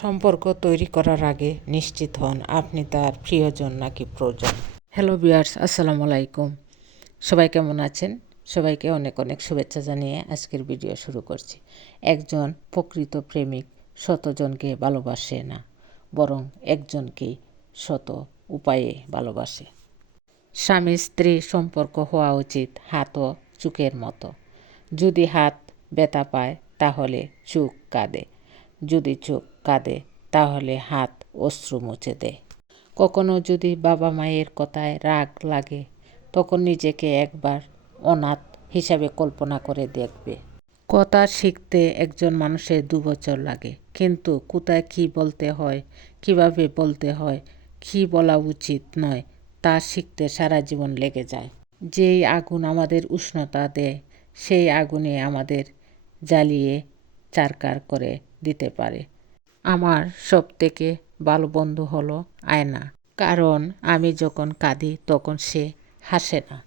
সম্পর্ক তৈরি করার আগে নিশ্চিত হন আপনি তার প্রিয়জন নাকি প্রয়োজন। হ্যালো ভিউয়ার্স, আসসালামু আলাইকুম। সবাই কেমন আছেন? সবাইকে অনেক অনেক শুভেচ্ছা জানিয়ে আজকের ভিডিও শুরু করছি। একজন প্রকৃত প্রেমিক শতজনকে ভালোবাসে না, বরং একজনকেই শত উপায়ে ভালোবাসে। স্বামী স্ত্রী সম্পর্ক হওয়া উচিত হাত ও চোখের মতো। যদি হাত ব্যথা পায় তাহলে চোখ কাঁদে, যদি চোখ কাঁদে তাহলে হাত অশ্রু মুছে দেয়। কখনো যদি বাবা মায়ের কথায় রাগ লাগে তখন নিজেকে একবার অনাথ হিসাবে কল্পনা করে দেখবে। কথা শিখতে একজন মানুষের 2 বছর লাগে, কিন্তু কোথায় কী বলতে হয়, কিভাবে বলতে হয়, কী বলা উচিত নয় তা শিখতে সারা জীবন লেগে যায়। যেই আগুন আমাদের উষ্ণতা দেয় সেই আগুনে আমাদের জ্বালিয়ে চারকার করে দিতে পারে। আমার সবথেকে ভালো বন্ধু হলো আয়না, কারণ আমি যখন কাঁদি তখন সে হাসে না।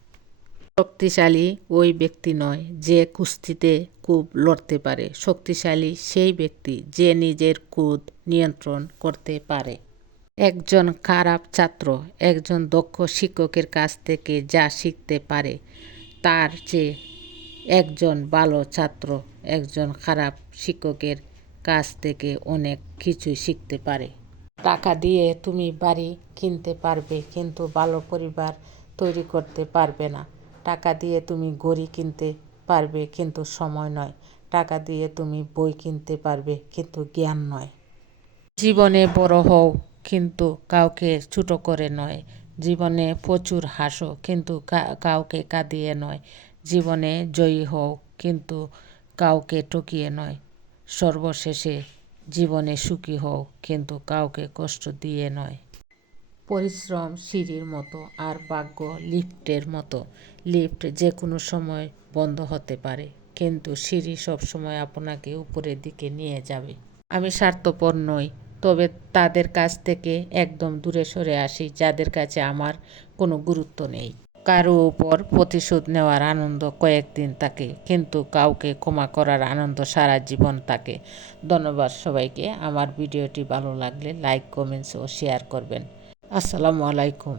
শক্তিশালী ওই ব্যক্তি নয় যে কুস্তিতে খুব লড়তে পারে, শক্তিশালী সেই ব্যক্তি যে নিজের ক্রোধ নিয়ন্ত্রণ করতে পারে। একজন খারাপ ছাত্র একজন দক্ষ শিক্ষকের কাছ থেকে যা শিখতে পারে তার চেয়ে একজন ভালো ছাত্র একজন খারাপ শিক্ষকের কাছ থেকে অনেক কিছু শিখতে পারে। টাকা দিয়ে তুমি বাড়ি কিনতে পারবে কিন্তু ভালো পরিবার তৈরি করতে পারবে না। টাকা দিয়ে তুমি ঘড়ি কিনতে পারবে কিন্তু সময় নয়। টাকা দিয়ে তুমি বই কিনতে পারবে কিন্তু জ্ঞান নয়। জীবনে বড় হও কিন্তু কাউকে ছোট করে নয়। জীবনে প্রচুর হাসো কিন্তু কাউকে কাঁদিয়ে নয়। জীবনে জয়ী হও কিন্তু কাউকে ঠকিয়ে নয়। সর্বশেষে জীবনে সুখী হও কিন্তু কাউকে কষ্ট দিয়ে নয়। পরিশ্রম সিঁড়ির মতো আর ভাগ্য লিফটের মতো। লিফট যে কোনো সময় বন্ধ হতে পারে, কিন্তু সিঁড়ি সবসময় আপনাকে উপরের দিকে নিয়ে যাবে। আমি স্বার্থপর নই, তবে তাদের কাছ থেকে একদম দূরে সরে আসি যাদের কাছে আমার কোনো গুরুত্ব নেই। কারো উপর প্রতিশোধ নেওয়ার আনন্দ কয়েকদিন থাকে, কিন্তু কাউকে ক্ষমা করার আনন্দ সারা জীবন থাকে। ধন্যবাদ সবাইকে। আমার ভিডিওটি ভালো লাগলে লাইক, কমেন্টস ও শেয়ার করবেন। আসসালামু আলাইকুম।